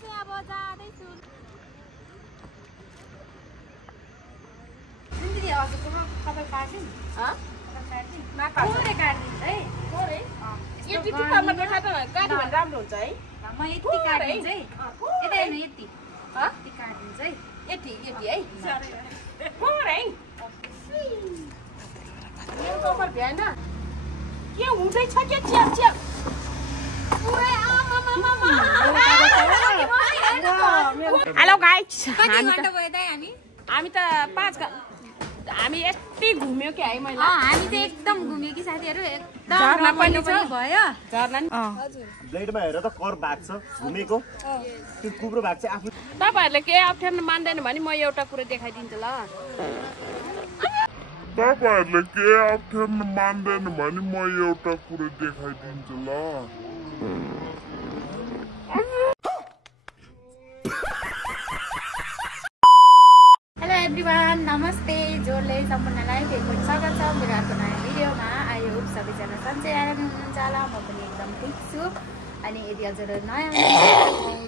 चाहिँ अब जाँदैछु। दिदी हजुरको कपाल काट्दिन? कपाल काट्दिन? थोरै काट्दिन्छ है। थोरै? यति टिपामा देखाएको काट्यो भने राम्रो हुन्छ है। म यति काट्दिन्छ है। यता हेर्नु यति। यति काट्दिन्छ है। यति है। थोरै। मेरो कपाल भ्याएन। के हुँदैछ के च्याप? हेलो गाइस, हामी त 5 हामी यति घुम्यो कि है मैले। हामी चाहिँ एकदम घुम्यो कि साथीहरु, एकदम रमाइलो पनि भयो। ब्लेडमा हेर त कर भाग छ घुमेको त्यो कुब्रो भाग चाहिँ आफू। तपाईहरुले के अप्ठ्यारो मान्दैन भने म एउटा कुरा देखाइदिन्छु ल। तपाईहरुले के अप्ठ्यारो मान्दैन भने म एउटा कुरा देखाइदिन्छु ल। हेलो एभ्रिवान, नमस्ते। जोरले सम्पूर्णलाई फेरि स्वागत छ मेरो अर्को नयाँ भिडियोमा। आई होप सबैजना सन्चै आराम हुनुहुन्छ होला। म पनि एकदम ठिक छु। अनि यदि हजुर नयाँ म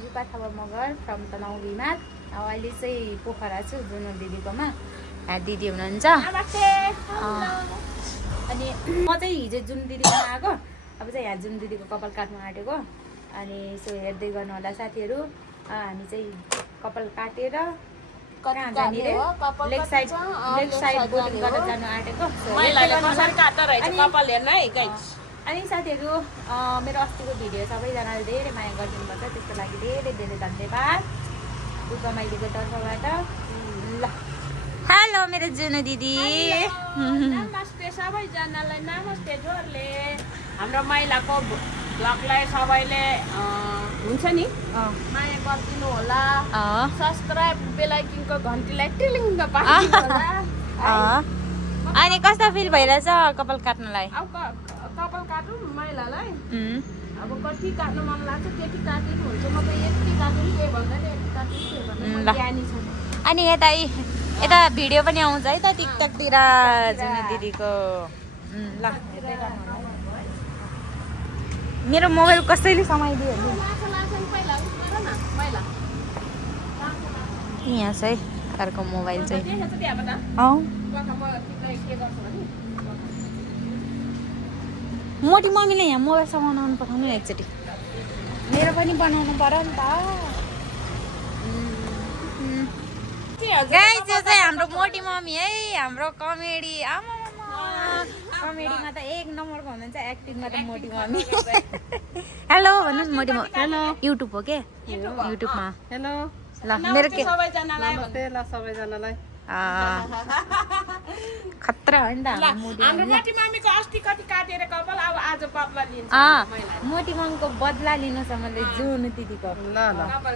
रूपा थापा मगर फ्रम तनहुँ हिमाल। अब अहिले चाहिँ पोखरा छु जुन दिदीकोमा। दिदी हुनुहुन्छ। अनि म चाहिँ हिजो जुन दिदीकोमा आएको, अब चाहिँ यहाँ जुन दिदीको कपाल काट्नु आँटेको। अनि यसो हेर्दै गर्नु होला साथीहरू। हामी चाहिँ कपाल काटेर कहाँ जाने रे? लेफ्ट साइड बोटिङ गरेर जानु आँटेको। अनि साथीहरू मेरो अस्तिको भिडियो सबैजनाले धेरै माया गरिदिनु पर्छ, त्यसको लागि धेरै धेरै धन्यवाद रूपा माइलीको तर्फबाट। ल हेलो मेरो जुनु दिदी। नमस्ते सबैजनालाई, नमस्ते जोरले। हाम्रो महिलाको ब्लगलाई सबैले हुन्छ नि माया गरिदिनु होला। सब्स्क्राइब बेल आइकनको घन्टीलाई टिलिङ्ग पारिदिनु होला। अनि कस्तो फिल भइरहेछ कपाल काट्नलाई? अब कपाल काटौँ महिलालाई। अब कति काट्नु मन लाग्छ त्यति काटिनु हुन्छ। म त यति काट्नु के भन्दैन, यति काट्नु के भन्दैन ज्ञानी छ। अनि यता भिडियो पनि आउँछ है त टिकटकतिर जुन दिदीको। ल मेरो मोबाइल कसैले समाइदियो यहाँ चाहिँ अर्को मोबाइल चाहिँ। मोटी मम्मीले यहाँ मोबाइल समाउनु पठाउनु एकचोटि। मेरो पनि बनाउनु पर्यो नि त। गाइस यो चाहिँ हाम्रो मोटी मम्मी है, हाम्रो कमेडी। कमेडीमा त एक नम्बरको हुनुहुन्छ, एक्टिङमा त मोटी मम्मी। हेलो भन्नु न मोटी मम्मी। हेलो युट्युब हो के? युट्युबमा हेलो। ल मेरो के सबैजनालाई खतरा हो नि त हाम्रो मोटी मम्मीको अस्ति कति काटेर कपाल, अब आज बदला लिन्छ। मोटी मम्मीको बदला लिनु छ मैले जुन दिदीको। ल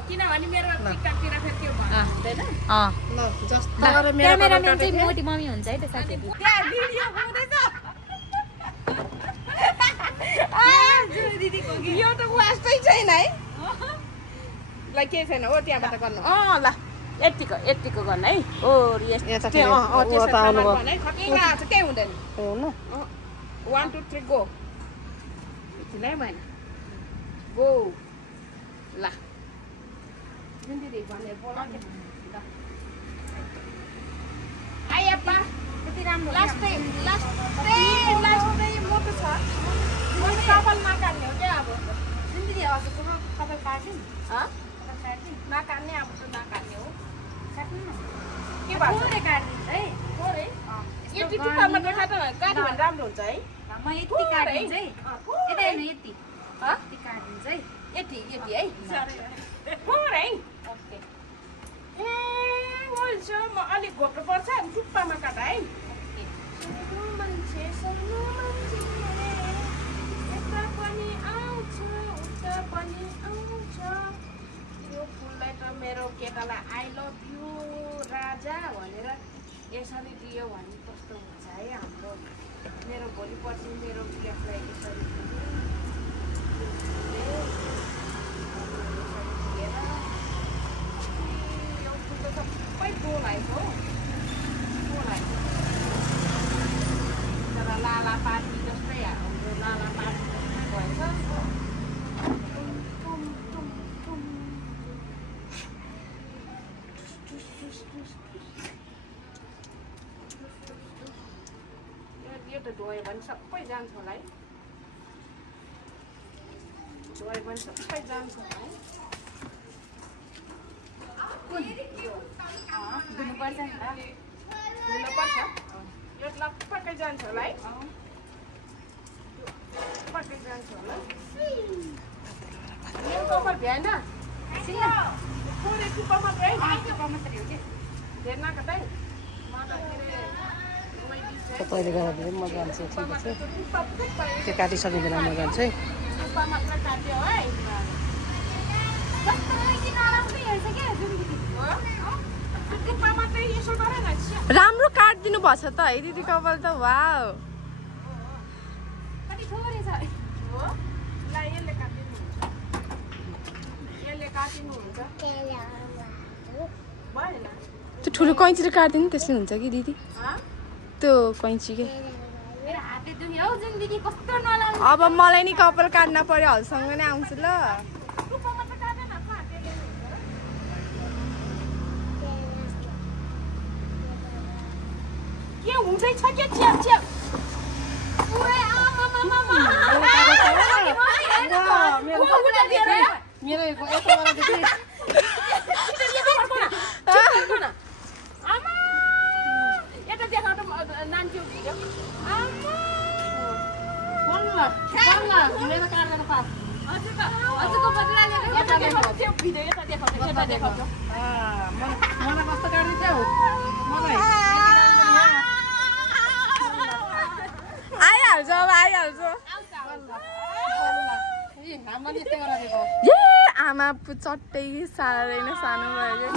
किनभने मेरो टिकटकतिर फेरि त्यो भन्दैन। ल क्यामेराम्यान चाहिँ मोटी मम्मी हुन्छ है त साथीहरु। त्यहाँ भिडियो हुँदैछ। जुन दिदीको यो त वास्तै छैन है। ल के छैन हो त्यहाँबाट गर्नु। ल यतिको गर्नु है। ओ यस्तो केही हुँदैन। 1 2 3 गो। यतिलाई भएन गो। ल जुन दिदी भनेर बोलाउँछ। आइप्पा यति राम्रो लास्टै मोटो छ। मैले कपाल नकाट्ने हो क्या अब। जुन दिदी हजुरको कपाल काट्दिन? कपाल काट्दिन? नकाट्ने अब त नकाट्ने हो। काट्नु न। के भन्छ? थोरै काट्दिन्छ है। थोरै? यति टिपामा देखाएको काट्यो भने राम्रो हुन्छ है। म यति काट्दिन्छ है। यता हेर्नु यति। यति काट्दिन्छ है। यति है। थोरै? ओके। ए हुन्छ म अलिक घोप्नु पर्छ टुप्पामा काट है। यता पनि आउँछ उता पनि आउँछ। यो फुललाई त मेरो केटालाई आई लभ यु राजा भनेर यसरी दियो भने कस्तो हुन्छ है हाम्रो। मेरो भोलि पर्सि मेरो केटालाई यसरी यो फुल त सबै बोलाएको तर लाला पार्टी जस्तै हाम्रो लाला पार्टी जस्तै भएछ। त धोयो भने सबै जान्छ होला है धोयो भने सबै जान्छ होला है धुनुपर्छ नि त धुनुपर्छ यो लपक्कै जान्छ होला है पक्कै जान्छ होला यो कपर भ्याएन थोरै टुप्पा मात्रै है टुप्पा मात्रै हो कि धेर नकतै तपाईँले गर्दा म जान्छु ठिक छ त्यो काटिसक्ने बेला म जान्छु है टुप्पा मात्रै काट्यो है टुप्पा मात्रै यसो गरे न राम्रो काटिदिनु भएको छ त है दिदी कपाल त वाउ कति थोरै छ हो ल यसले काटिनु हुन्छ भएन त्यो ठुलो कैँचीले काटिदिनु त्यसले हुन्छ कि दिदी त्यो कैँची के मेरो हातले दुख्यो हौ जुन दिदी कस्तो नलाग्नु अब मलाई नि कपाल काट्न पर्यो हलसँग नै आउँछु ल टुप्पा मात्रै काटेन फाटेले के हुँदैछ के च्याप च्याप मेरो यता देखाउनु नान्थ्यो भिडियो हजुरको बदला लिएको यता देखाउनु त्यो भिडियो यता देखाउँछ मलाई कस्तो काटिदिन्छौ आइहाल्छ अब आइहाल्छ ए आमा चट्टै साह्रै नै सानो भयो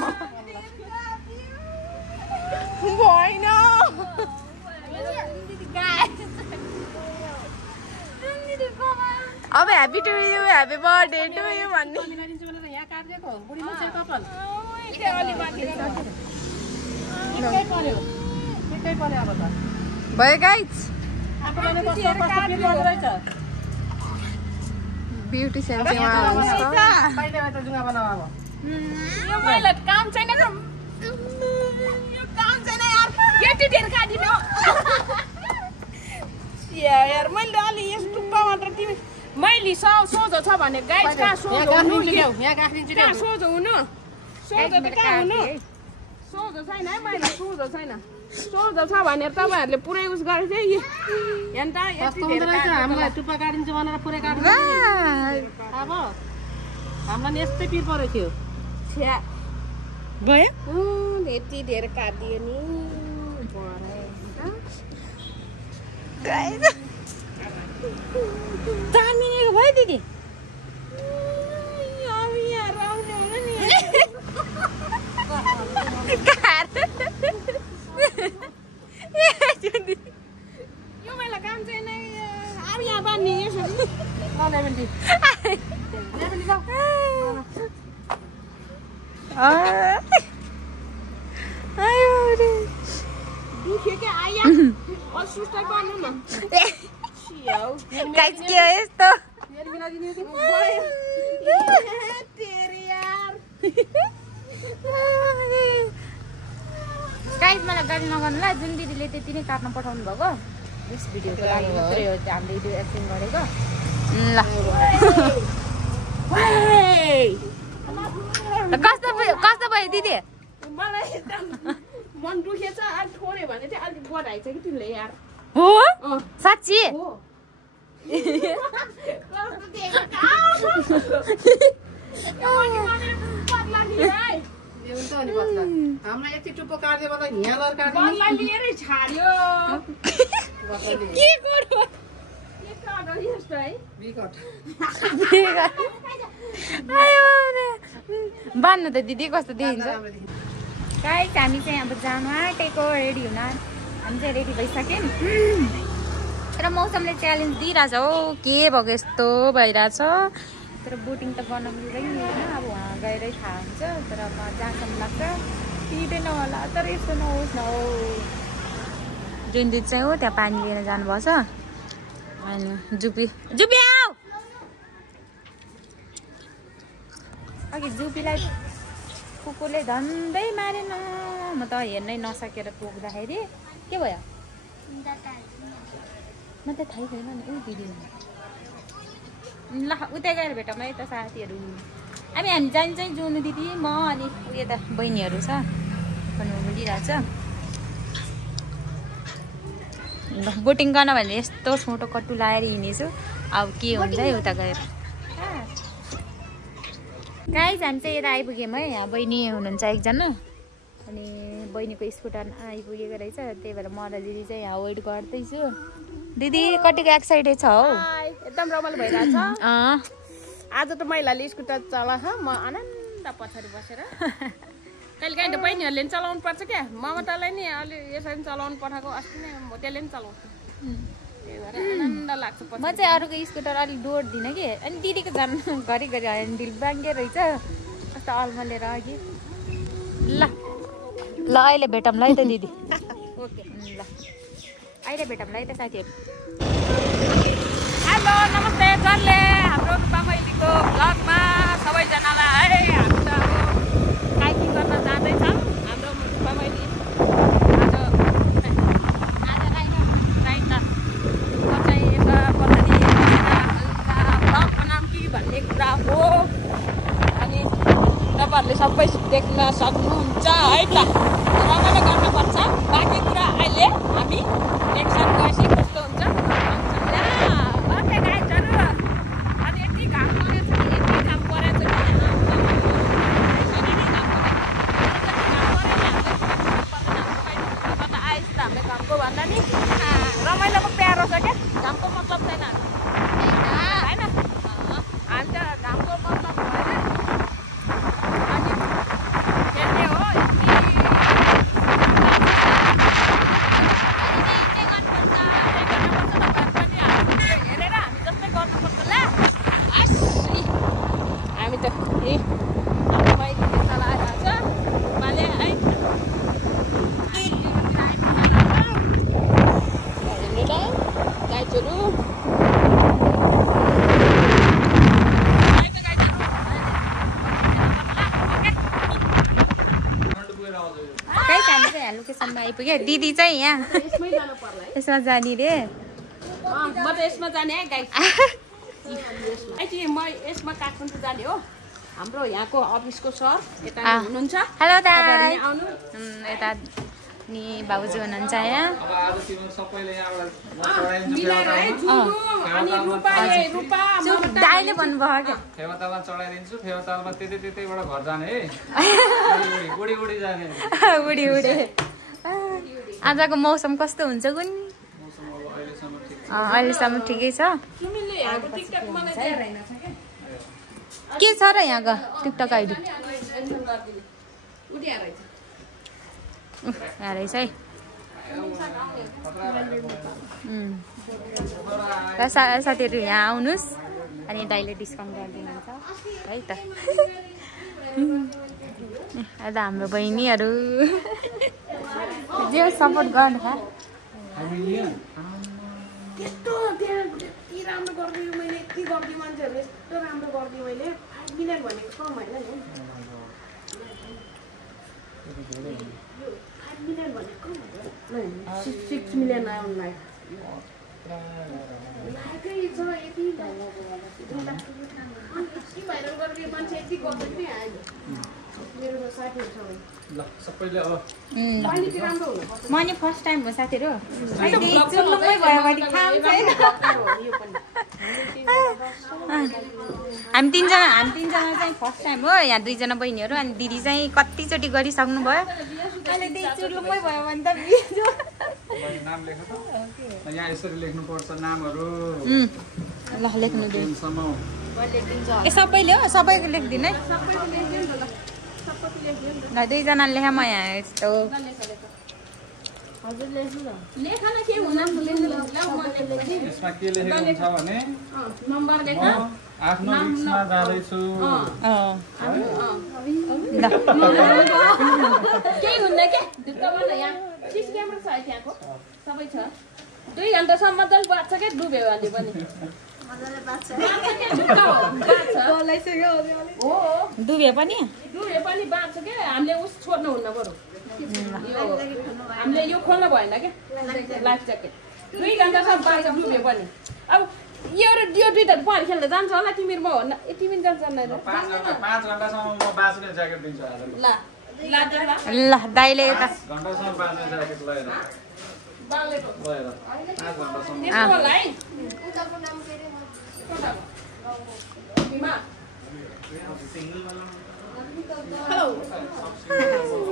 भएन अब happy to you happy birthday to you भन्ने भयो गाइज ब्युटिसियन चाहिँ उहाँ यो मैले काम छैन त यो काम छैन यार यति धेर काटिनु यार मैले अलि यस टुप्पा मात्र तिमी मैले सोझो छ भने गाइस कहाँ सोझो हुनु कहाँ सोझो हुनु सोझो त कहाँ हुनु सोझो छैन है मैले सोझो छैन सोझो छ भनेर तपाईँहरूले पुरै उस गरेको थियो हेर्नु त हामीलाई टुप्पा काटिन्छ भनेर पुरै काट्नु अब हामीलाई नि यस्तै पिर परेको थियो छ्या भयो यति धेर काटियो नि 4 मिनेटको भयो दिदी यो मैले काम छैन अब यहाँ बाँध्ने यसरी दुख्यो क्या आइया सुस्टर पार्नु न गाइस के हो यस्तो गाइस मलाई गाडी नगर्नु ल जुन दिदीले त्यति नै काट्न पठाउनु भएको यस भिडियोको लागि मात्रै हो हामीले भिडियो एक्सन गरेको ल कस्तो भयो दिदी मलाई मन दुखेछ अलिक थोरै भने चाहिँ अलिक बढाइछ कि तिमीले यार हो साँच्ची हामीलाई यति टुप्पो काट्यो भने हियाँ बल्ल लिएरै छाड्यो के गर्नु के काट्यो यस्तो है बान्नु त दिदी कस्तो देखिन्छ गाइस हामी चाहिँ अब जानु आँटेको रेडी हुन हामी चाहिँ रेडी भइसक्यौँ तर मौसमले च्यालेन्ज दिइरहेछ हो के भएको यस्तो भइरहेछ तर बोटिङ त गर्न मिल्दैन अब उहाँ गएरै थाहा हुन्छ तर अब जहाँसम्म लाग्छ पिँदैन होला तर यस्तो नहोस् न हो जुन दिन चाहिँ हो त्यहाँ पानी लिएर जानुभएको छ अनि जुपी आऊ अघि जुपीलाई कुकुरले झन्डै मारेन म त हेर्नै नसकेर पुग्दाखेरि के भयो म त थाहै छैन नि ऊ दिदी ल उतै गएर भेटौँ है त साथीहरू हामी जान्छ जुनु दिदी म अनि यता बहिनीहरू छ अनि बोलिरहेको छ ल बोटिङ गर्न भने यस्तो छोटो कट्टु लाएर हिँडेछु अब के हुन्छ है उता गएर गाइज हामी चाहिँ यता आइपुग्यौँ है यहाँ बहिनी हुनुहुन्छ एकजना अनि बहिनीको स्कुटर आइपुगेको रहेछ त्यही भएर म र दिदी चाहिँ यहाँ वेट गर्दैछु दिदी कतिको एक्साइटेड छ हौ एकदम रमाइलो भइरहेछ आज त महिलाले स्कुटर चलाछ म आनन्द पछाडि बसेर कहिलेकाहीँ त बहिनीहरूले नि चलाउनु पर्छ क्या ममतालाई नि अलि यसरी चलाउनु पठाएको अस्ति नै त्यसले नि चलाउँछ त्यही भएर आनन्द लाग्छ म चाहिँ अरूको स्कुटर अलिक दोहोर्दिनँ कि अनि दिदीको झन् घरिघरि ह्यान्डल बाङ्गे रहेछ कस्तो अल्मलेर अघि ल ल अहिले भेटौँ ल है त दिदी ओके ल अहिले भेटौँ ल है त साथीहरू हेलो नमस्ते जसले हाम्रो रूपा मैलीको ब्लगमा सबैजनालाई है हामी त अब काइकिङ गर्न जाँदैछौँ हाम्रो रूपा मैली आज राइट चाहिँ यता पछाडि ब्लगको नाम के भन्ने कुरा हो अनि तपाईँहरूले सबै देख्न सक्नुहुन्छ है त रमाइलो गर्नुपर्छ बाँकी कुरा अहिले हामी नेक्स्ट गएपछि कस्तो हुन्छ रमाइलोको प्यारो छ क्या घामको मतलब छैन होइन हामी त घामको मतलब भएन अनि खेल्ने हो हेरेर हामी जस्तै गर्नुपर्छ ल हामी त मैले चलाएको छ माले है गाइजहरू हामी चाहिँ यहाँ लोकेसनमा आइपुग्यो दिदी चाहिँ यहाँ यसमा जाने रे म त यसमा जाने है गाइज म यसमा काठमाडौँ जाने हो हाम्रो यहाँको अफिसको सर यता हुनुहुन्छ हेलो दा आउनु यता नि बाबुजी हुनुहुन्छ यहाँ दाइले भन्नुभयो क्या फेवातालमा चढाइदिन्छु फेवातालमा त्यतैबाट घर जाने है उडी उडी जाने उडी उडी आजको मौसम कस्तो हुन्छ कुन अहिलेसम्म ठिकै छ के छ र यहाँको टिकटक आइडी रहेछ है साथीहरू यहाँ आउनुहोस् अनि दाइले डिस्काउन्ट गरिदिनुहुन्छ है त अहिले हाम्रो बहिनीहरू जे सपोर्ट गर्नु त्यस्तो त्यहाँ यति राम्रो गरिदियो मैले यति गरिदियो मान्छेहरूले यस्तो राम्रो गरिदियो मैले 5 मिलियन भनेको कम होइन नि 5 मिलियन भनेको कम होइन 6 मिलियन आयो अनलाइन लाइकै छ यति भाइरल गरिदियो मान्छे यति गर्दैन नि आयो मेरो साथीहरू छ ल सबैले अब क्वालिटी राम्रो हुनुपर्छ म नि फर्स्ट टाइम हो साथीहरू चुल्लुमै भयो भने काम छैन हामी तिनजना चाहिँ फर्स्ट टाइम हो यहाँ दुईजना बहिनीहरू अनि दिदी चाहिँ कतिचोटि गरिसक्नु भयो अहिले त्यही चुल्लुमै भयो भने त नाम लेख्नु त यहाँ यसरी लेख्नुपर्छ नामहरू ल लेख्नु दे सम्म ए सबैले हो सबैको लेखिदिनु है ल दुईजनाले लेख म यहाँ यस्तो लेखना के हुन यसमा के लेखेको हुन्छ भने नम्बर लेख आफ्नो रिक्समा जाँदैछु ल केही हुन्न के ढुक्कबाट यहाँ सिस क्यामेरा छ है त्यहाँको सबै छ 2 घण्टासम्म त बाँच्छ क्या डुब्यो भने पनि डुबे पनि बाँच्छ क्या हामीले उस छोड्नु हुन्न बरु हामीले यो खोल्नु भएन क्या लाइफ ज्याकेट 2 घन्टासम्म बाल्छ डुबे पनि अब यो र यो दुईटा पढ खेल्न जान्छ होला तिमीहरु म हो न तिमी जान्छ न 5 घन्टासम्म म बाँच्ने ज्याकेट दिन्छु आज ल दाइले यता घन्टासम्म बाँच्ने ज्याकेट लिएर बालेको लिएर 5 घन्टासम्म यस्तो होला है बिमा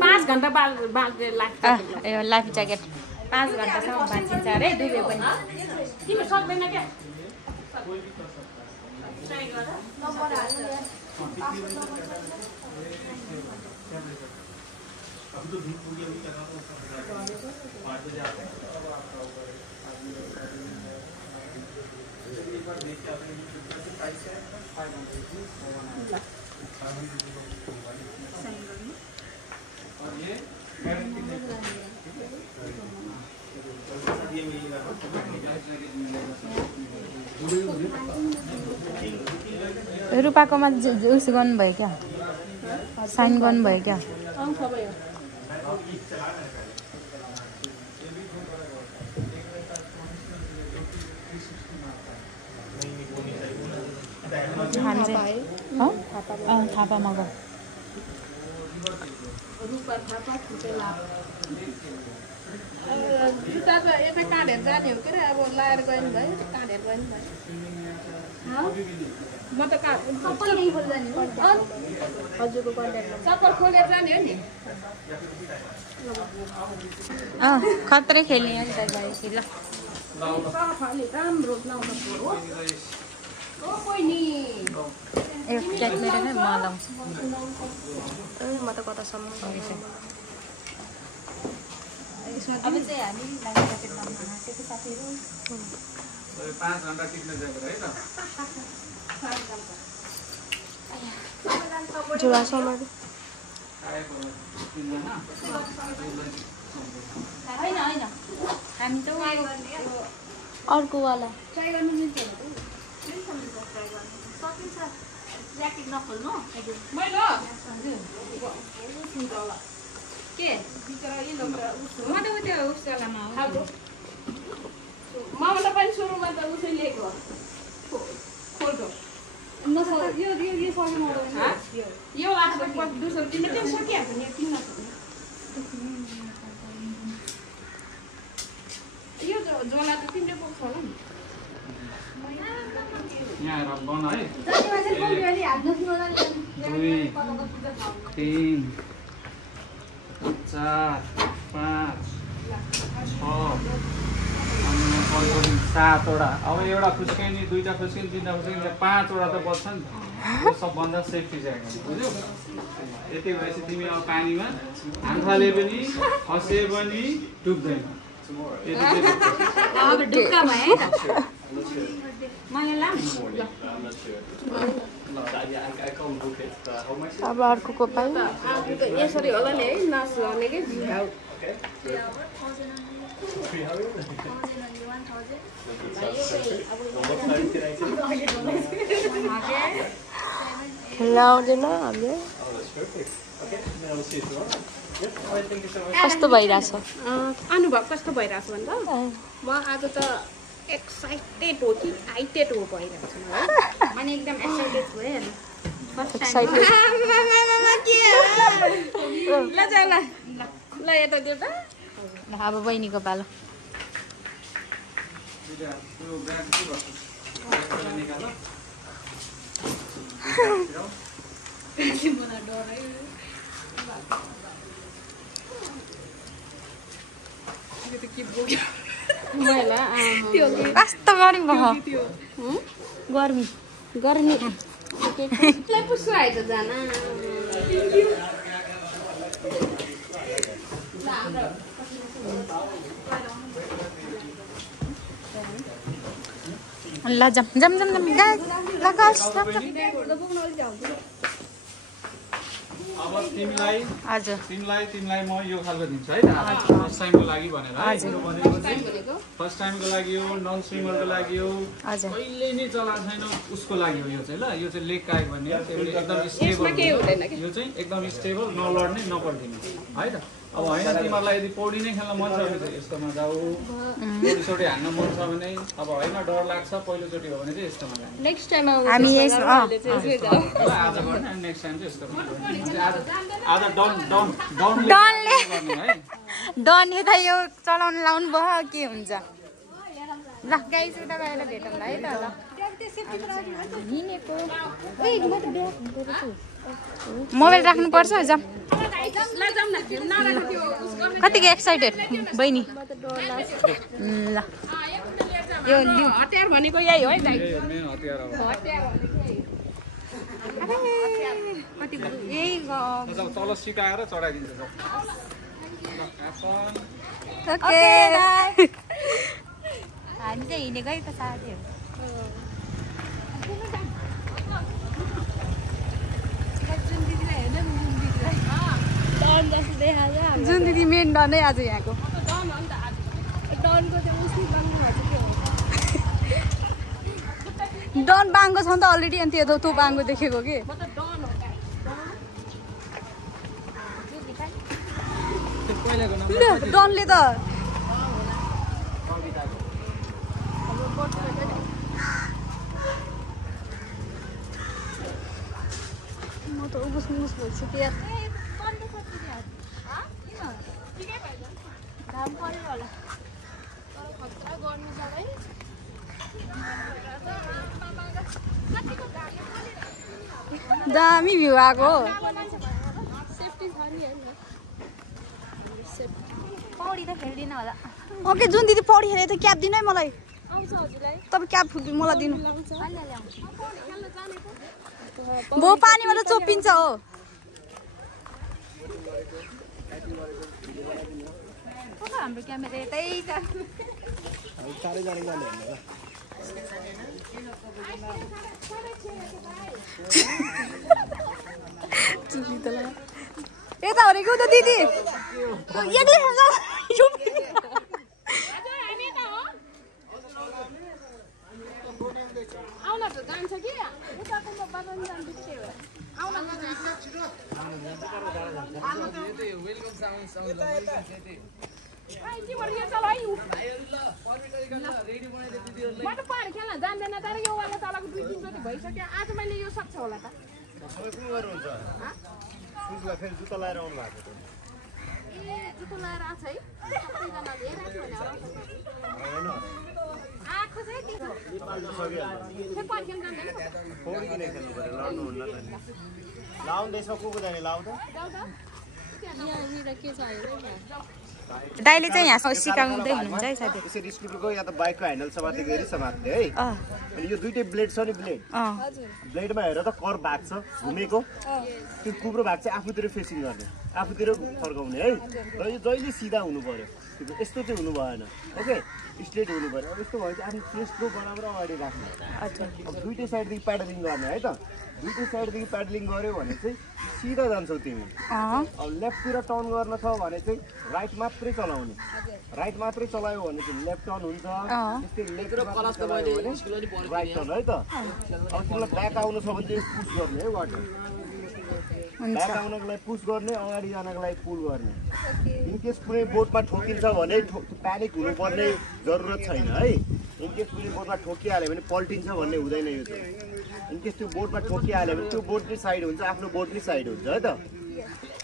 5 घन्टा बाल्ने लाग्छ यो लाइफ ज्याकेट 5 घन्टासम्म बाँचिन्छ अरे डुबे पनि तिमी सक्दैन क्या रूपाकोमा उस गर्नुभयो क्या साइन गर्नुभयो क्या हामी चाहिँ थापामा गयो जुत्ता त यता काँडेर जाने हो के अरे अब लाएर गयो नि भयो काँडेर गयो नि भयो म त हजुरको कन्ट्याक्ट चप्पल खोलेर जाने हो नि खत्रै खेल्ने हो नि त ल राम्रो लाउनु पर्यो हो बहिनी ए ट्याक्नेर नै म लाउँछु म त कतासम्म अब चाहिँ हामी लाइफ ज्याकेट लाउनु हाँसेको साथीहरू 5 घन्टा टिक्ने ज्याकेट है त झोला समाएर होइन होइन हामी त अर्कोवाला ट्राई गर्नु मिल्छ सकिन्छ ज्याकेट नखोल्नु मैले के म त त्यो उसलामा खालको मलाई पनि सुरुमा त उसै लिएको खोल्को यो सक्नु यो लाग्छ दुसरो तिमीले त्यो सकिहाल्छ नि किन्न यो झोला त तिमीले बोक्छ होला नि यहाँ आएर बन है 2 3 4 5 6 7वटा अब एउटा फुस्किनी 2टा फुस्किनी 3टा फुस्किनी 5वटा त बच्छ नि त यो सबभन्दा सेफ्टी ज्याकेट बुझ्यौ यति भएपछि तिमी अब पानीमा हात फाले पनि खसे पनि डुब्दैन अब ढुक्का भयो है त मैले लाम अब अर्को पाइ यसरी होला नि है नसर्ने कि आउँदैन हामीले कस्तो भइरहेछ अनुभव कस्तो भइरहेछ भन्दा म आज त एक्साइटेड हो कि आइटेड हो भइरहेको छु अनि एकदम एक्साइटेड भयो ल यता त्यो त अब बहिनीको पालो कस्तो गर्मी भयो गर्मी पुस्नु आयो त जान ल जम जम जम जम अब तिमीलाई हजुर तिमीलाई म यो खालको दिन्छु है त फर्स्ट टाइमको लागि भनेर है फर्स्ट टाइमको लागि हो नन स्विमरको लागि हो कहिले नै चलाएको छैन उसको लागि हो यो चाहिँ ल यो चाहिँ लेग काइट भन्ने हो एकदम स्टेबल यो चाहिँ एकदम स्टेबल नलड्ने नपड्दिने है त अब होइन तिमीहरूलाई यदि पौडी नै खेल्न मन छ भने चाहिँ यस्तोमा जाऊ पौडी सोडी हान्न मन छ भने अब होइन डर लाग्छ पहिलोचोटि हो भने चाहिँ यस्तोमा जाने नेक्स्ट टाइम हामी आज गर्ने अनि नेक्स्ट टाइम चाहिँ यस्तोमा आज डनले है डन यता यो चलाउन लाउनु भयो के हुन्छ ल गाइस उता गएर भेटौँला है त ल हिँडेको मोबाइल राख्नुपर्छ जाम कतिको एक्साइटेड बहिनी ल यो हतियार भनेको यही हो है दाइ मेन हतियार अब यही तल सिकाएर चढाइदिन्छ ओके हामी चाहिँ हिँडेकै त साथीहरू जुन दिदी मेन डन नै आज यहाँको डन बाङ्गो छ नि त अलरेडी अनि त्यो बाङ्गो देखेको कि डनले त म त उबुस भइसक्यो यार घाम पऱ्यो होला दामी भ्यू आएको पौडी त खेल्दिनँ होला ओके जुन दिदी पौडी खेले त क्याप दिनु है मलाई तपाईँ क्याप मलाई दिनु भो पानीबाट चोपिन्छ हो हाम्रो क्यामेरा यतै छ यता हरेको त दिदी एक्लै जान्छ कि उताको म बगान जान्छु के हो खेल्न जान्दैन तर यो वाला चलाएको 2-3 चोटि भइसक्यो आज मैले यो सक्छ होला त जुत्ता लाएर आउनु भएको ए जुत्ता लाएर आछ है आएको चाहिँ लाउँदैछ को जाने लाउ त दाइले चाहिँ यहाँ सिकाउँदै हुनुहुन्छ है साथी यसरी स्कुटरको या त बाइकको ह्यान्डल समात्दै गरी समात्दै है अनि यो दुईटै ब्लेड छ नि ब्लेडमा हेर त कर भाग छ घुमेको त्यो कुब्रो भाग चाहिँ आफूतिर फेसिङ गर्ने आफूतिर फर्काउने है र यो जहिले सिधा हुनु पर्यो यस्तो चाहिँ हुनु भएन ओके स्ट्रेट हुनु पर्यो अब यस्तो भयो चाहिँ आफ्नो चेस्टको बराबर अगाडि राख्नु अब दुईटै साइडदेखि प्याडलिङ गर्ने है त दुईटै साइडदेखि प्याडलिङ गऱ्यो भने चाहिँ सिधा जान्छौ तिमी अब लेफ्टतिर टर्न गर्न छ भने चाहिँ राइट मात्रै चलाउने राइट मात्रै चलायो भने चाहिँ लेफ्ट टर्न हुन्छ त्यस्तै लेफ्ट राइट टर्न है त अब तिमीलाई ब्याक आउनु छ भने चाहिँ पुस गर्ने है वाटर ब्याक आउनको लागि पुस गर्ने अगाडि जानको लागि पुल गर्ने इनकेस कुनै बोटमा ठोकिन्छ भने प्यानिक हुनुपर्ने जरुरत छैन है इनकेस कुनै बोटमा ठोकिहाल्यो भने पल्टिन्छ भन्ने हुँदैन यो चाहिँ इनकेस त्यो बोटमा ठोकिहाल्यो भने त्यो बोट नै साइड हुन्छ आफ्नो बोट नै साइड हुन्छ है त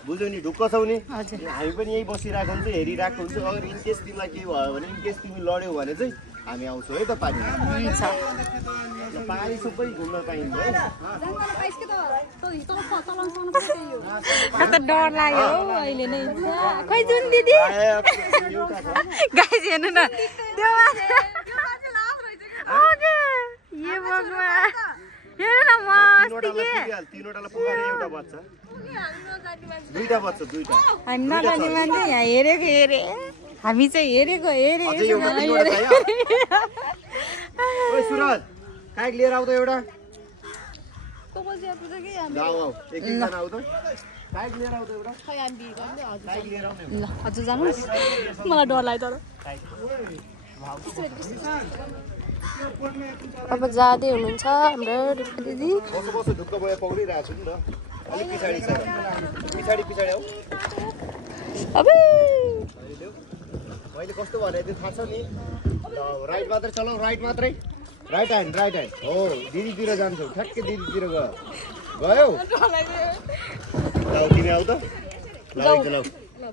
बुझ्यौ नि ढुक्क छौ नि हामी पनि यही बसिरहेको हुन्छ हेरिरहेको हुन्छ अगर इनकेस तिमीलाई केही भयो भने इनकेस तिमी लड्यौ भने चाहिँ हामी आउँछौँ है त पानी पानी सबै घुम्न पाइन्छ है डर लाग्यो हौ अहिले नै खै जुन दिदी गाइस हेर्नु न त्यो ये भगवान हेर्नु न मस्ती के तीनवटालाई पुगारे एउटा बच्चा दुईटा बच्चा दुईटा हामी नलाने मान्छे यहाँ हेरेको हेरे हामी चाहिँ हेरेको हेरे सुरज काइक लिएर आऊ त एउटा एकजना आऊ त काइक लिएर आऊ त एउटा काइक लिएर आऊ ल हजुर जानुहोस् मलाई डर लाग्यो तर अब जाँदै हुनुहुन्छ हाम्रो दिदी बस ढुक्क भयो पौडिरहेको छु नि त अलिक पछाडि छ पछाडि आऊ अबे मैले कस्तो भने त्यो थाहा छ नि ल राइट मात्रै चलाऊ राइट मात्रै राइट ह्यान्ड हो दिदीतिर जान्छौ ठ्याक्कै दिदीतिर गयो ल तिमी आऊ त ल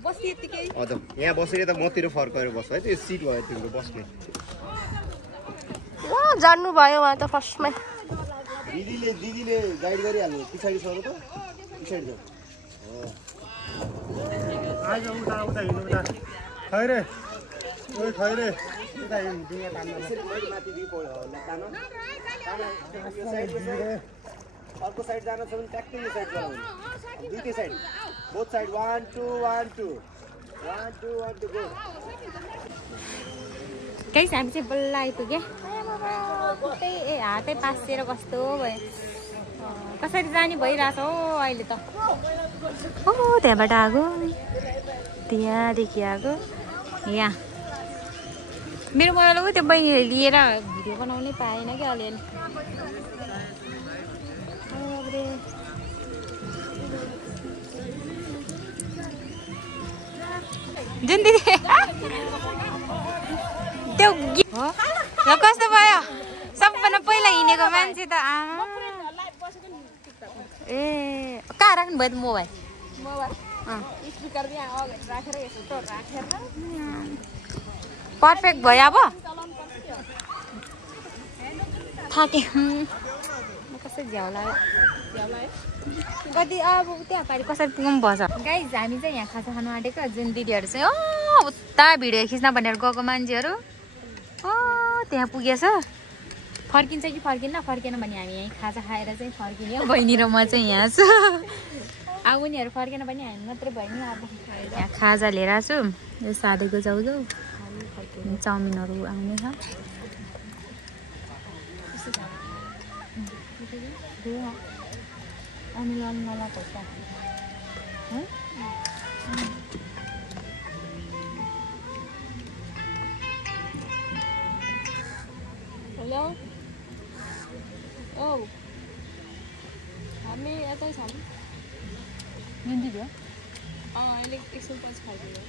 बस्ती यतिकै हजुर यहाँ बसेर त मतिर फर्केर बस है त्यो सिट भयो तिम्रो बस्ने ल जान्नु भयो उहाँ त फर्स्टमै दिदीले गाइड गरिहाल्नु पछाडि सर त पछाडि जाऊ आइज उता हिँड्नु उता खैरे ओइ खैरे उता हिँड्नु दुई तान्नु मैले माथि दिइ पो तान अर्को साइड जान छ भने ट्याक्कै यो साइड गराउनु दुईटै side both side 1 2 1 2 1 2 1 2 go guys हामी चाहिँ बल्ल आइपुग्यो ए हातै पासेर कस्तो भयो कसरी जाने भइरहेछ हो अहिले त ओ त्यहाँबाट आएको त्यहाँदेखि आएको यहाँ मेरो मोबाइल ऊ त्यो बहिनीले लिएर भिडियो बनाउनै पाएन कि अलिअलि जुन दिदी त्यो कस्तो भयो सबभन्दा पहिला हिँडेको मान्छे त आमा ए कहाँ राख्नु भयो त मोबाइल पर्फेक्ट भयो अब थाके कसरी झ्याउ लाग्यो कति अब त्यहाँ पारि कसरी पुगौँ भन्छ गाइज हामी चाहिँ यहाँ खाजा खानु आँटेको जुन दिदीहरू चाहिँ उता भिडियो खिच्न भनेर गएको मान्छेहरू त्यहाँ पुगेछ फर्किन्छ कि फर्किन्न फर्केन भने हामी यहीँ खाजा खाएर चाहिँ फर्किने हो बहिनी र म चाहिँ यहाँ छु अब उनीहरू फर्केन भने हामी मात्रै भयो नि अब यहाँ खाजा लिएर छु यो साधेको जाउजौ चाउमिनहरू आउनेछ हेलो औ हामी यतै छौँ हिन्दी भयो अहिले एकछिन पछि खाइदियो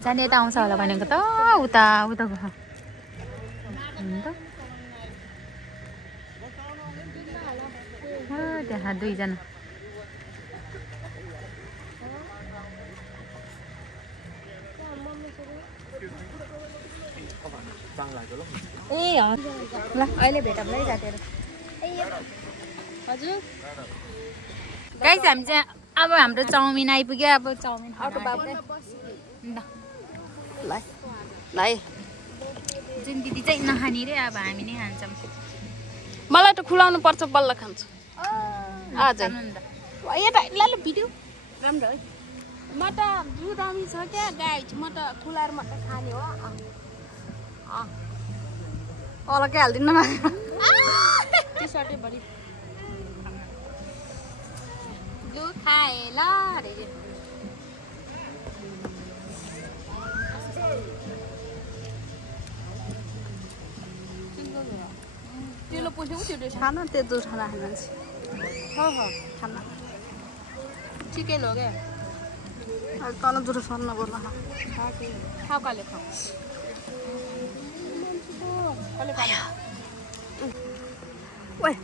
जाने यता आउँछ होला भनेको त उता उता गयो त्यहाँ दुईजना ए ल अहिले भेटौँ है जातेर हजुर गाइस हामी चाहिँ अब हाम्रो चाउमिन आइपुग्यो अब चाउमिन अटो बाबु ल जुन दिदी चाहिँ नखाने रे अब हामी नै खान्छौँ मलाई त खुलाउनु पर्छ बल्ल खान्छु हजुर यता ल भिडियो राम्रो है म त दुध आमी छ क्या गाई म त खुलाएर मात्रै खाने हो अलग्गै हालिदिनु टी सर्टै बढी लु खाए ल अरे तेलो पुछौँ त्यो खाना त्यो खाना खान्छ खाना चिकन हो क्या तल जुरो सर्न बोल्न खाऊ काले खाऊ ओए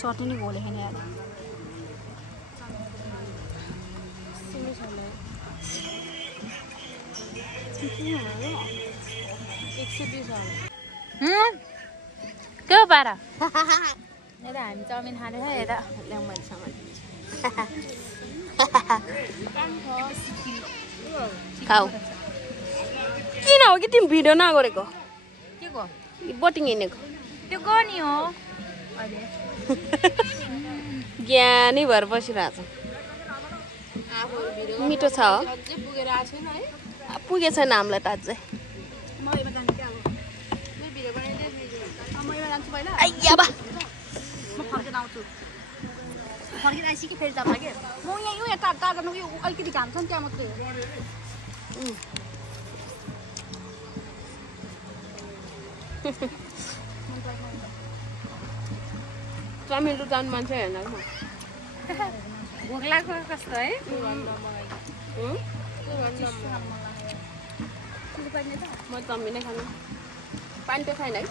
चटनी घोले खाने यार के हो पारा यता हामी चाउमिन खाँदैछ यता ल्याउँ मैले सामान खाऊ किन हो कि तिमी भिडियो नगरेको के को बोटिङ हिँडेको त्यो गर्ने हो ज्ञानी भएर बसिरहेको छ मिठो छ हो पुगेको छैन हामीलाई त अझै फर्केर आइसक्यो फेरि तपाईँ के म यहाँ यता टाढो यो अलिकति घाम छ नि त्यहाँ मात्रै चाउमिन रुचाउने मान्छे होइन भोक लाग्यो कस्तो है म चाउमिनै खानु पानी त छैन है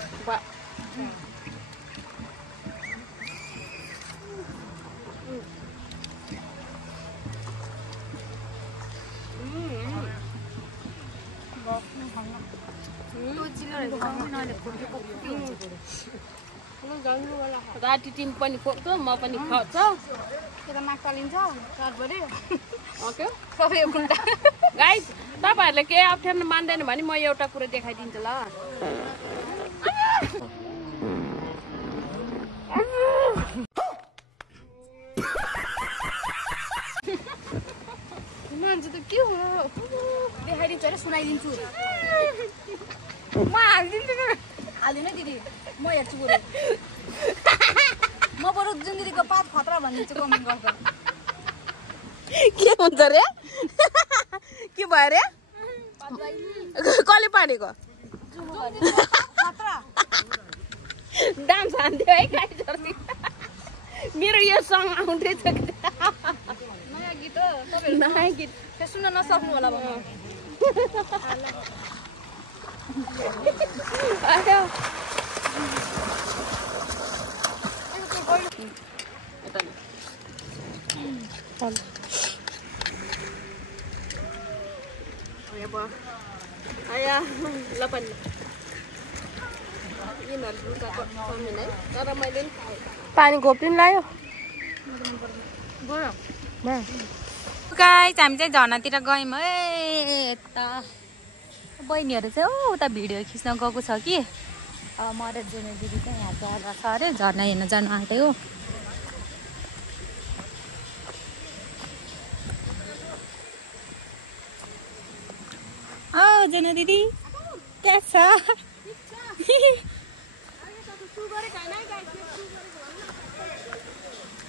राति टिम पनि खोज्छ म पनि खाउँछ गाइस तपाईँहरूले केही अप्ठ्यारो मान्दैन भने म एउटा कुरो देखाइदिन्छु ल मान्छे त के हो देखाइदिन्छु अरे सुनाइदिन्छु म हालिदिन्छु हालिदिनु दिदी म हेर्छु बरु म बरु जुन दिदीको पात खतरा भनिदिन्छु कमेन्ट गर्दा के हुन्छ रे के भयो रे कसले पानेको डान्स हान्थ्यो है गाइजहरु मेरो यो सङ आउँदैछ नयाँ गीत हो नयाँ गीत त्यो सुन्न नसक्नु होला अब आयो आया ल पनि यिनीहरू दुःखको चाउमिन है तर मैले पानी घोप्टिन लायो गाइस हामी चाहिँ झर्नातिर गयौँ है यता बहिनीहरू चाहिँ उता भिडियो खिच्न गएको छ कि म र जुने दिदी चाहिँ यहाँ झर्ना छ अरे झर्ना हेर्न जानु आँटे हो जुने दिदी क्या छ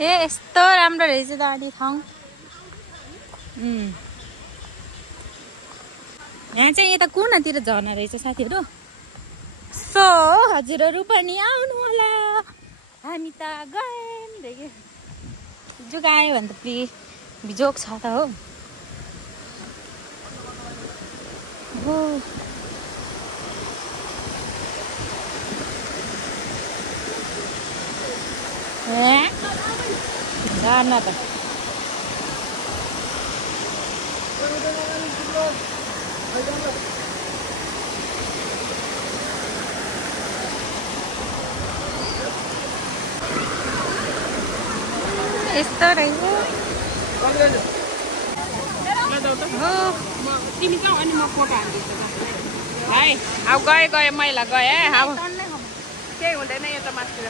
ए यस्तो राम्रो रहेछ त अनि ठाउँ यहाँ चाहिँ यता कुनातिर झर्ना रहेछ साथीहरू सो हजुरहरू पनि आउनु होला हामी त गयौँ देखि जो गयो भने त बिजोक छ त हो झर्ना त यस्तो रहेछ तिमी जाऊ अनि म फोटो हालिदिन्छु भाइ अब गयो मैला गयो है अब केही हुँदैन यता मासतिर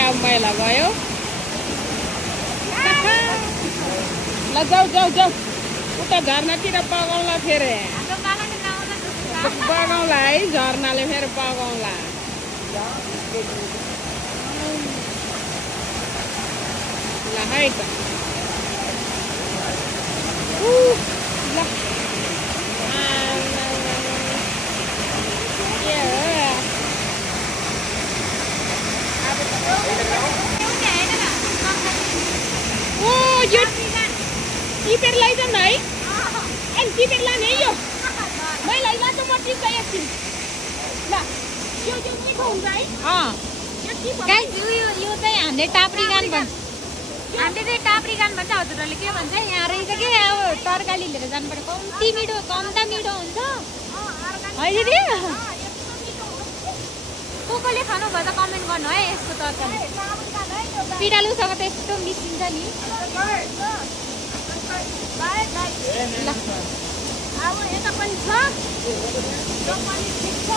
अब मैला गयो ल जाऊ उता झर्नातिर पगाउँला फेरि पगाउँला है झर्नाले फेरि पगाउँला ल है त यो टिपेर लैजाउँ न है अनि टिपेर लाने है यो मैले लान्छ म टिप्छ एकछिन ल यो मिठो हुन्छ है गाइस यो चाहिँ हामीले टाप्री गान भन्छ हामीले चाहिँ टाप्री गान भन्छ हजुरहरूले के भन्छ यहाँ रहेछ कि अब तरकारी लिएर जानुपर्छ कम्ती मिठो कम त मिठो हुन्छ है दिदी कसले खानुभयो त कमेन्ट गर्नु है यसको तरकारी पिडालुसँग त यस्तो मिसिन्छ नि अब यता पनि छ यो पनि ठिक छ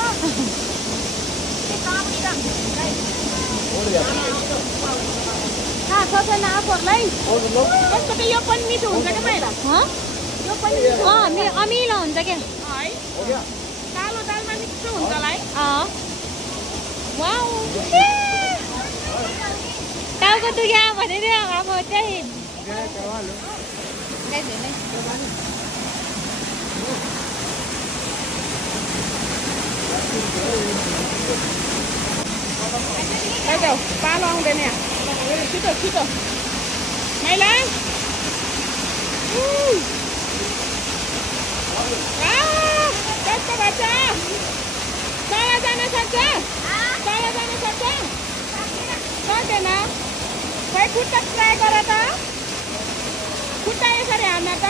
थाहा छ छैन आफूहरूलाई यसको त यो पनि मिठो हुन्छ क्या पहिला यो पनि अमिलो हुन्छ क्या है कालो दालमा मिठो हुन्छ होला है वाउ खुट्टाको दुख्या भनेर अब चाहिँ पालो आउँदैन छिटो छिटो मैला कस्तो बच्चा तल जान सक्छ सक्दैन खै खुट्टा ट्राई गर त खुट्टा यसरी हान्न त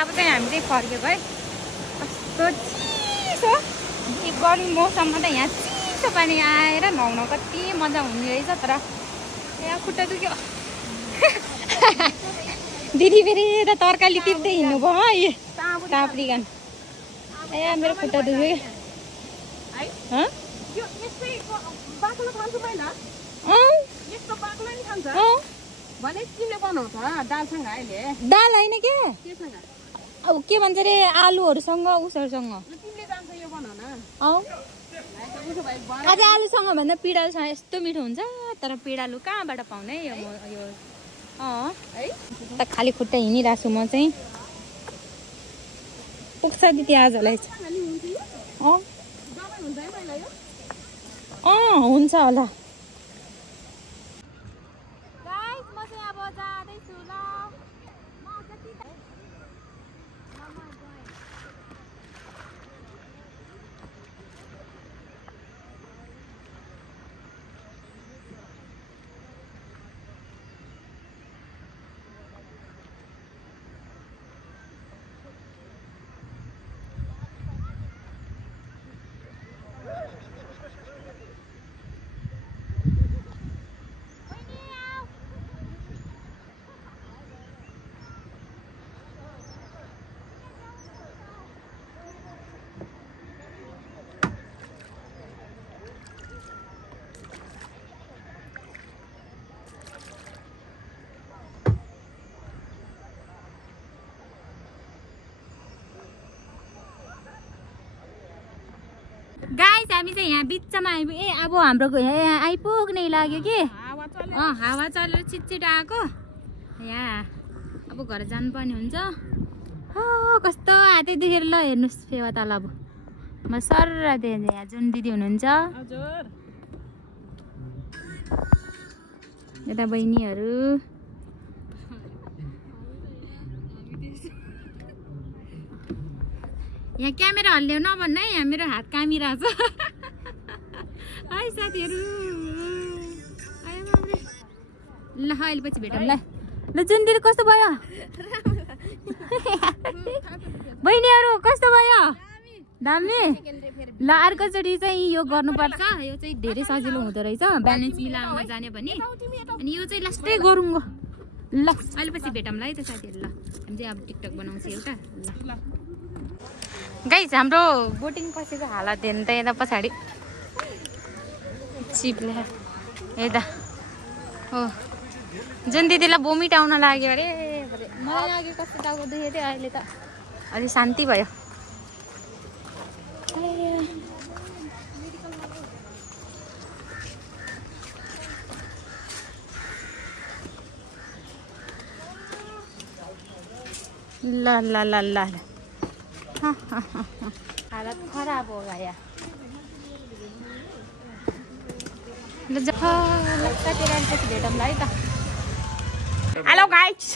अब चाहिँ हामी चाहिँ फर्केको है कस्तो चिसो गर्मी मौसममा त यहाँ चिसो पानी आएर नुहाउन कति मजा हुने रहेछ तर यहाँ खुट्टा दुख्यो दिदी फेरि त तरकारी टिप्दै हिँड्नु भयो है ताप्रिकन ए मेरो खुट्टा दुख्यो दाल होइन के अब के भन्छ अरे आलुहरूसँग उसहरूसँग आज आलुसँग भन्दा पिँडालुसँग यस्तो मिठो हुन्छ तर पिँडालु कहाँबाट पाउने यो त खाली खुट्टा हिँडिरहेको छु म चाहिँ पुग्छ दिदी आजलाई हुन्छ होला गाइस हामी चाहिँ यहाँ बिचमा अब हाम्रो यहाँ आइपुग्नै लाग्यो कि हावा चलेर चिटचिट आएको यहाँ अब घर जानुपर्ने हुन्छ हो कस्तो हातै देखेर ल हेर्नुहोस् फेवा तल अब म सर यहाँ जुन दिदी हुनुहुन्छ यता बहिनीहरू यहाँ क्यामेरा हल्लियो नभन्न है यहाँ मेरो हात कामिरहेछ है साथीहरू ल अहिले पछि भेटौँ ल जुन दिदी कस्तो भयो बहिनीहरू कस्तो भयो दामी ल अर्कोचोटि चाहिँ यो गर्नुपर्छ यो चाहिँ धेरै सजिलो हुँदो रहेछ ब्यालेन्स मिलाउन जाने भने अनि यो चाहिँ लास्टै गरौँ ल अहिले पछि भेटौँ ल है त साथीहरू ल हामी चाहिँ अब टिकटक बनाउँछ एउटा ल गाइस हाम्रो बोटिङ पछिको हालत हेर्नु त यता पछाडि चिप्ले यता हो जुन दिदीलाई भोमिट आउन लाग्यो अरे मलाई लाग्यो कस्तो टाउको दुख्यो थियो अहिले त अलि शान्ति भयो ल ल ल ल हालत खराब हो गया भेटौँ ल है त हेलो गाइस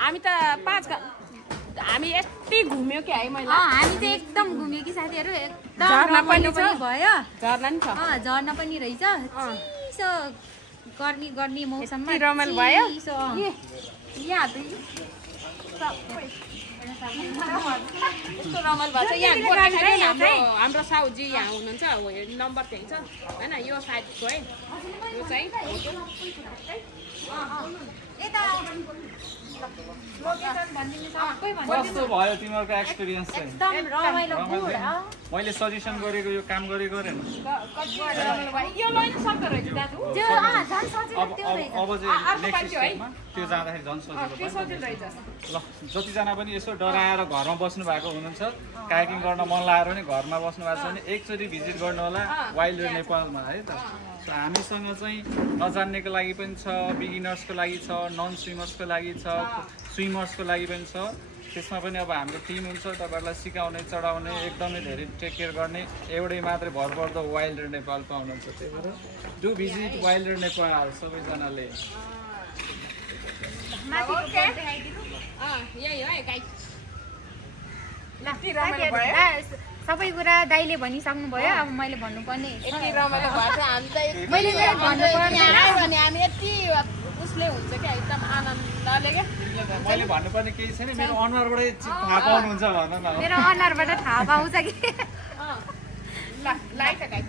हामी त 5 हामी यति घुम्यो कि है मैले हामी चाहिँ एकदम घुम्यो कि साथीहरू एकदम झर्ना पनि भयो झर्ना नि छ झर्ना पनि रहेछ चिसो गर्मी मौसममा रमाइलो भयो यहाँ यस्तो रमाइलो भएको छ यहाँ हाम्रो साउजी यहाँ हुनुहुन्छ नम्बर त्यही छ होइन यो साइडको है यो चाहिँ कस्तो भयो तिमीहरूको एक्सपिरियन्स चाहिँ एकदम रमाइलो गुड मैले सजेसन गरेको यो काम गरेको रहेन यो लैन सक्दो रहेछ दाजु त्यो झन् सजिलो त्यो रहेछ अब चाहिँ नेक्स्ट स्टेपमा त्यो जाँदाखेरि झन् त्यो सजिलो सजिलो रहेछ ल जतिजना पनि यसो डराएर घरमा बस्नु भएको हुनुहुन्छ कायाकिङ गर्न मन लागेर पनि घरमा बस्नु भएको छ भने एकचोटि भिजिट गर्नु होला वाइल्ड नेपालमा है त सो हामीसँग चाहिँ नजान्नेको लागि पनि छ बिगिनर्सको लागि छ नन स्विमर्सको लागि छ स्विमर्सको लागि पनि छ त्यसमा पनि अब हाम्रो टिम हुन्छ तपाईँहरूलाई सिकाउने चढाउने एकदमै धेरै टेक केयर गर्ने एउटै मात्रै भरपर्दो वाइल्ड नेपाल पाउनुहुन्छ त्यही भएर डु भिजिट वाइल्ड नेपाल सबैजनाले यही हो गाइस सबै कुरा दाइले भनिसक्नु भयो अब मैले भन्नुपर्ने यति रमाइलो भएछ हामी त मैले चाहिँ भन्नुपर्ने आयो भने हामी यति उसले हुन्छ क्या एकदम आनन्दले क्या मैले भन्नुपर्ने केही छैन मेरो अनुहारबाटै थाहा पाउनुहुन्छ भन न मेरो अनुहारबाट थाहा पाउँछ कि ल लाइट गाइस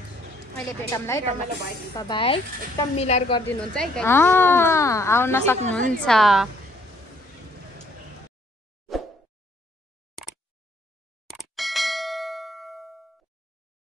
अहिले भेटौँला है त बाई एकदम मिलाएर गरिदिनुहुन्छ है आउन सक्नुहुन्छ